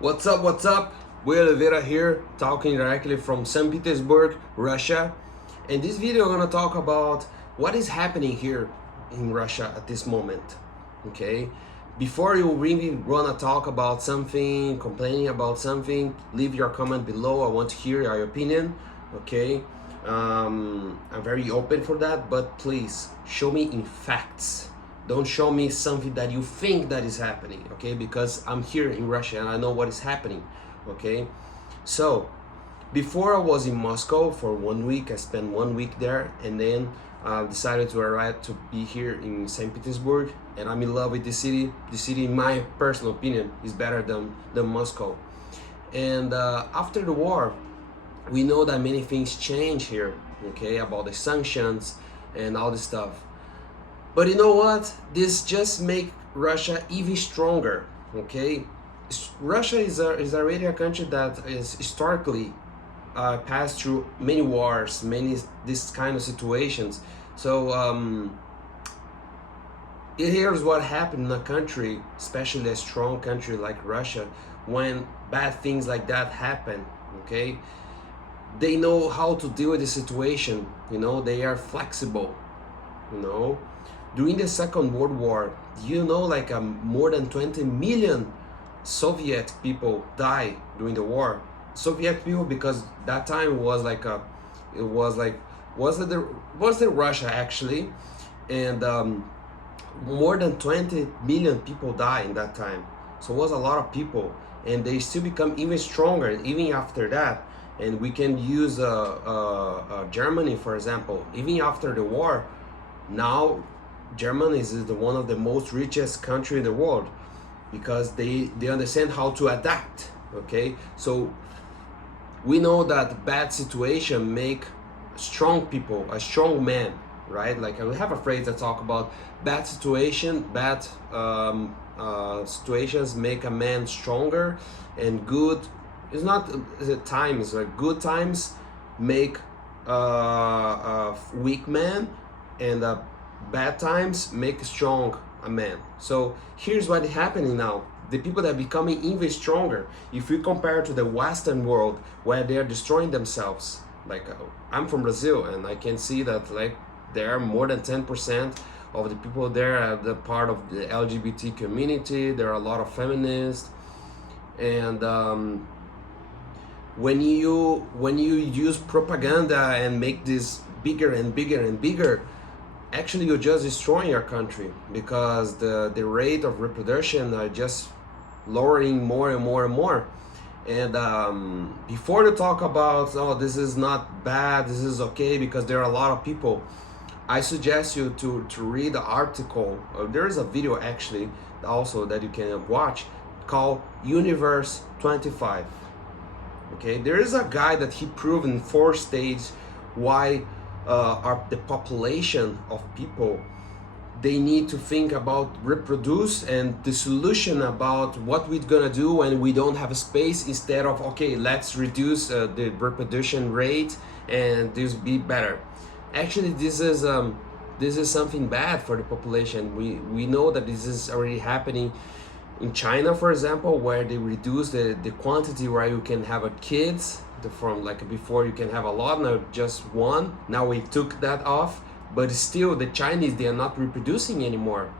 What's up? What's up? Will Oliveira here, talking directly from St. Petersburg, Russia. In this video, I'm gonna talk about what is happening here in Russia at this moment. Okay, before you really wanna talk about something, complaining about something, leave your comment below. I want to hear your opinion. Okay, I'm very open for that, but please show me in facts. Don't show me something that you think that is happening, okay? Because I'm here in Russia and I know what is happening, okay? So before I was in Moscow for 1 week. I spent 1 week there, and then decided to arrive to be here in St. Petersburg, and I'm in love with the city. The city, in my personal opinion, is better than Moscow. And after the war, we know that many things change here, okay, about the sanctions and all this stuff. But you know what? This just make Russia even stronger, okay? Russia is already a country that is historically passed through many wars, many this kind of situations. So here's what happened in a country, especially a strong country like Russia, when bad things like that happen, okay? They know how to deal with the situation, you know, they are flexible, you know. During the Second World War, you know, like more than 20 million Soviet people died during the war. Soviet people, because that time was like was it Russia actually, and more than 20 million people died in that time. So it was a lot of people, and they still become even stronger even after that. And we can use Germany, for example. Even after the war, now Germany is one of the most richest country in the world, because they understand how to adapt, okay? So we know that bad situation make strong people, a strong man, right? Like we have a phrase that talk about bad situations make a man stronger, and good, it's not times, like good times make a weak man, and bad times make strong a man. So here's what is happening now. The people that are becoming even stronger, if we compare to the Western world, where they are destroying themselves. Like I'm from Brazil, and I can see that like there are more than 10% of the people there are the part of the LGBT community. There are a lot of feminists, and when you use propaganda and make this bigger and bigger and bigger, actually you're just destroying your country, because the rate of reproduction are just lowering more and more and more. And before you talk about, oh, this is not bad, this is okay, because there are a lot of people, I suggest you to read the article. There is a video actually also that you can watch called Universe 25. Okay, there is a guy that he proved in 4 stages why the population of people, they need to think about reproduce, and the solution about what we're gonna do when we don't have a space, instead of okay, let's reduce the reproduction rate and this be better. Actually, this is something bad for the population. We know that this is already happening in China, for example, where they reduce the quantity where you can have a kids. From like before you can have a lot, now just one. Now we took that off, but still the Chinese, they are not reproducing anymore,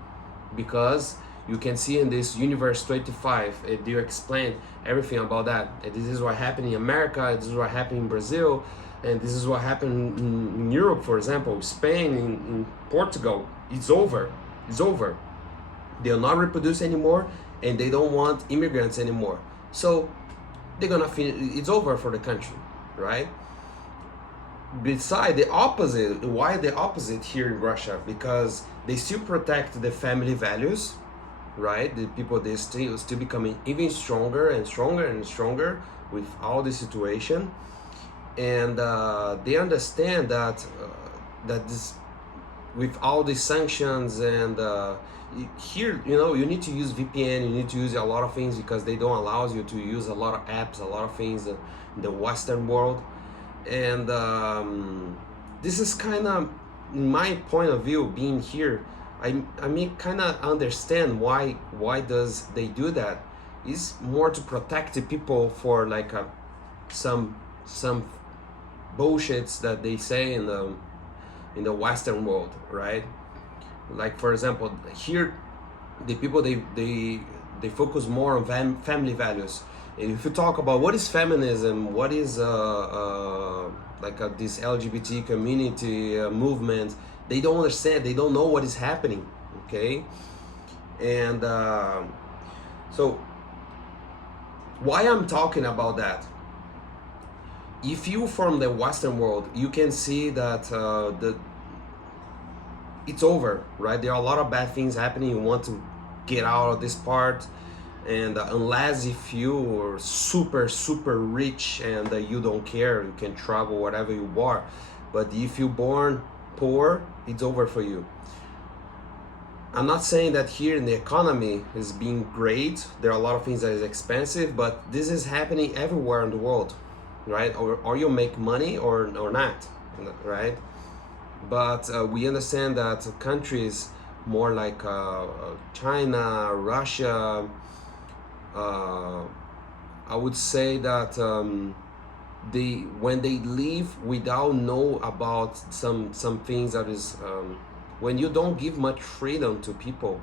because you can see in this Universe 25, they explain everything about that. And this is what happened in America, this is what happened in Brazil, and this is what happened in Europe, for example, Spain, in Portugal. It's over. They'll not reproduce anymore, and they don't want immigrants anymore. So they're gonna finish, it's over for the country, right? Beside the opposite, why the opposite here in Russia? Because they still protect the family values, right? The people, they still becoming even stronger and stronger and stronger with all the situation, and they understand that that this, with all the sanctions and here, you know, you need to use VPN, you need to use a lot of things, because they don't allow you to use a lot of apps, a lot of things in the Western world. And this is kind of, in my point of view, being here, I mean, kind of understand why does they do that. is more to protect the people for like some some bullshits that they say in the Western world, right? Like for example, here the people they focus more on family values. If you talk about what is feminism, what is this LGBT community movement, they don't understand. They don't know what is happening. Okay, and so why I'm talking about that? If you from the Western world, you can see that the it's over, right? There are a lot of bad things happening. You want to get out of this part, and unless if you are super rich and you don't care, you can travel whatever you are. But if you're born poor, it's over for you. I'm not saying that here in the economy is being great. There are a lot of things that is expensive, but this is happening everywhere in the world, right? Or you make money or not, right? But we understand that countries more like China, Russia, I would say that they when they leave without know about some things that is when you don't give much freedom to people,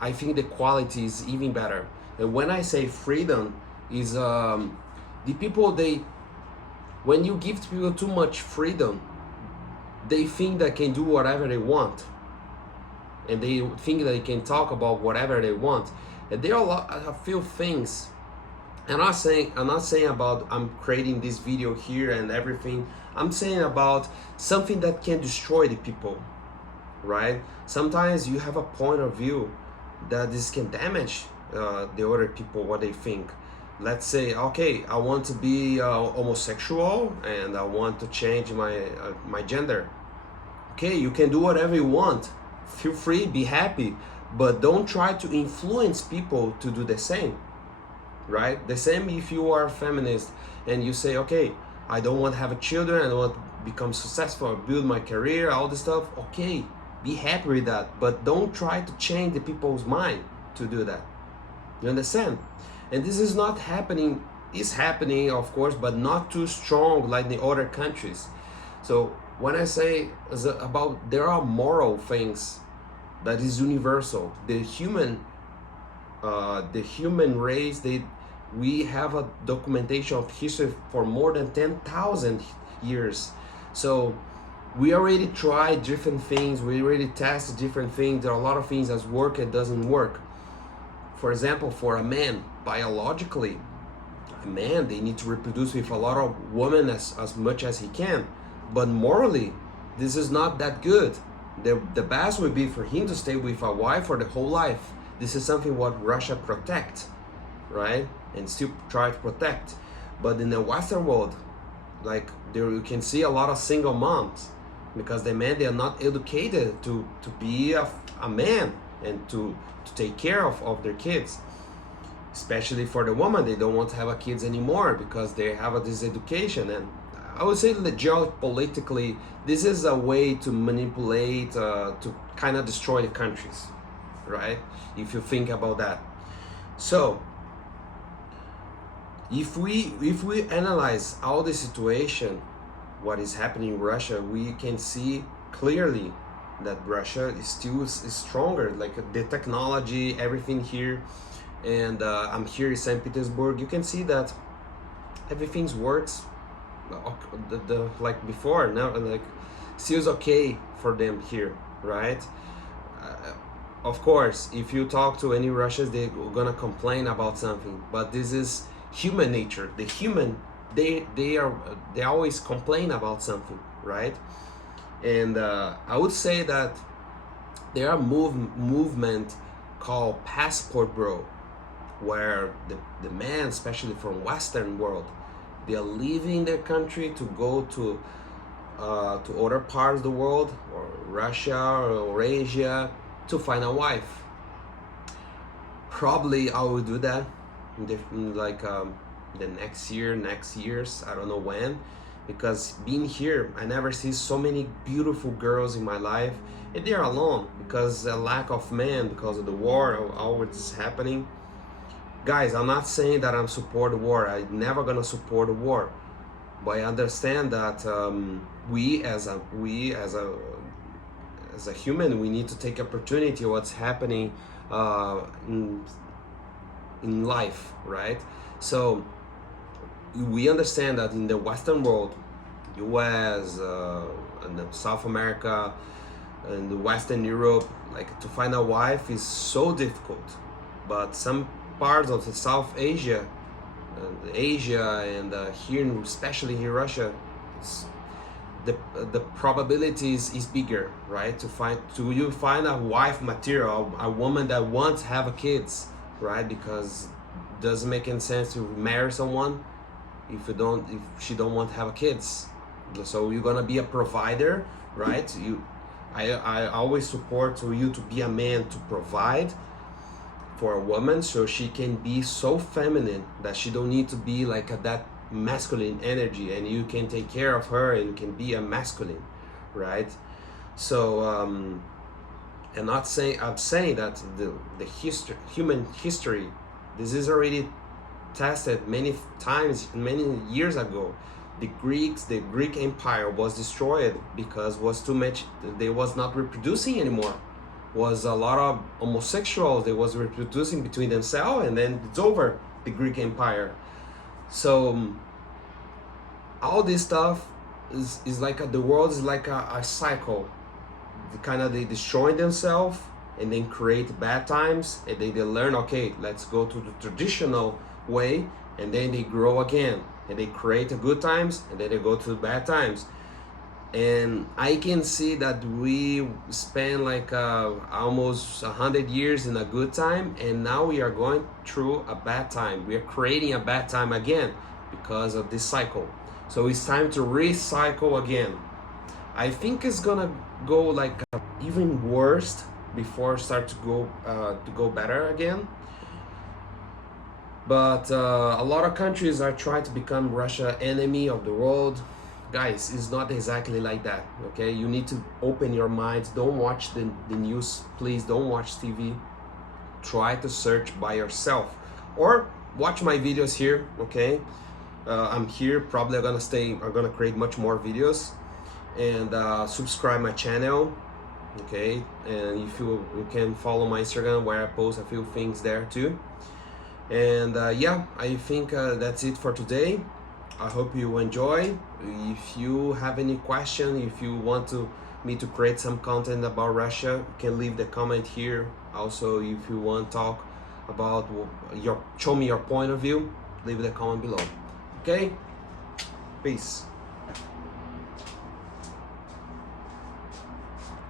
I think the quality is even better. And when I say freedom, is the people they when you give people too much freedom, they think they can do whatever they want, and they think that they can talk about whatever they want. And there are a few things. I'm not saying about I'm creating this video here and everything. I'm saying about something that can destroy the people, right? Sometimes you have a point of view that this can damage the other people, what they think. Let's say, okay, I want to be homosexual and I want to change my gender. Okay, you can do whatever you want. Feel free, be happy, but don't try to influence people to do the same, right? The same if you are a feminist and you say, okay, I don't want to have children, I don't want to become successful, build my career, all this stuff. Okay, be happy with that, but don't try to change the people's mind to do that. You understand? And this is not happening. It's happening, of course, but not too strong like the other countries. So when I say about there are moral things that is universal, the human race, we have a documentation of history for more than 10,000 years. So we already tried different things, we already tested different things. There are a lot of things that work and doesn't work. For example, for a man, biologically, a man, they need to reproduce with a lot of women as much as he can. But morally, this is not that good. The best would be for him to stay with a wife for the whole life. This is something what Russia protect, right? And still try to protect. But in the Western world, like there you can see a lot of single moms because the men, they are not educated to be a man and to take care of their kids. Especially for the woman, they don't want to have a kids anymore because they have this education. And I would say that geopolitically, this is a way to manipulate, to kind of destroy the countries, right? If you think about that. So, if we analyze all the situation, what is happening in Russia, we can see clearly that Russia is still stronger. Like the technology, everything here, and I'm here in St. Petersburg. You can see that everything works. Like before now, like still okay for them here, right? Of course, if you talk to any Russians, they're gonna complain about something, but this is human nature. The human, they always complain about something, right? And I would say that there are movement called passport bro, where the men, especially from Western world, they are leaving their country to go to other parts of the world, or Russia or Asia, to find a wife. Probably I will do that in the next years, I don't know when, because being here, I never see so many beautiful girls in my life, and they are alone because a lack of men, because of the war, all what's happening. Guys, I'm not saying that I'm support the war. I'm never gonna support the war, but I understand that we as a human, we need to take opportunity of what's happening uh, in in life, right? So we understand that in the Western world, U.S. And South America and the Western Europe, like to find a wife is so difficult. But some parts of the South Asia, and here, especially here, Russia, it's, the probabilities is bigger, right? To you find a wife material, a woman that wants to have a kids, right? Because it doesn't make any sense to marry someone if she don't want to have kids. So you're gonna be a provider, right? I always support to you to be a man to provide for a woman, so she can be so feminine that she don't need to be like that masculine energy, and you can take care of her and you can be a masculine, right? So and not saying I'm saying that the human history, this is already tested many times, many years ago. The Greek Empire was destroyed because was too much. They was not reproducing anymore. Was a lot of homosexuals. They was reproducing between themselves, and then it's over. The Greek Empire. So all this stuff is like the world is like a cycle. They destroy themselves and then create bad times, and then they learn, okay, let's go to the traditional way, and then they grow again and they create a good times, and then they go to the bad times. And I can see that we spent like almost 100 years in a good time, and now we are going through a bad time. We are creating a bad time again because of this cycle. So it's time to recycle again. I think it's gonna go like even worse before start to go better again. But a lot of countries are trying to become Russia enemy of the world. Guys, it's not exactly like that, okay? You need to open your minds. Don't watch the news, please. Don't watch TV. Try to search by yourself, or watch my videos here, okay? I'm here, probably I'm gonna create much more videos, and subscribe my channel, okay? And if you can follow my Instagram, where I post a few things there too. And yeah, I think that's it for today. I hope you enjoy. If you have any question, if you want me to create some content about Russia, you can leave the comment here. Also, if you want to talk about show me your point of view, leave the comment below. Okay, peace.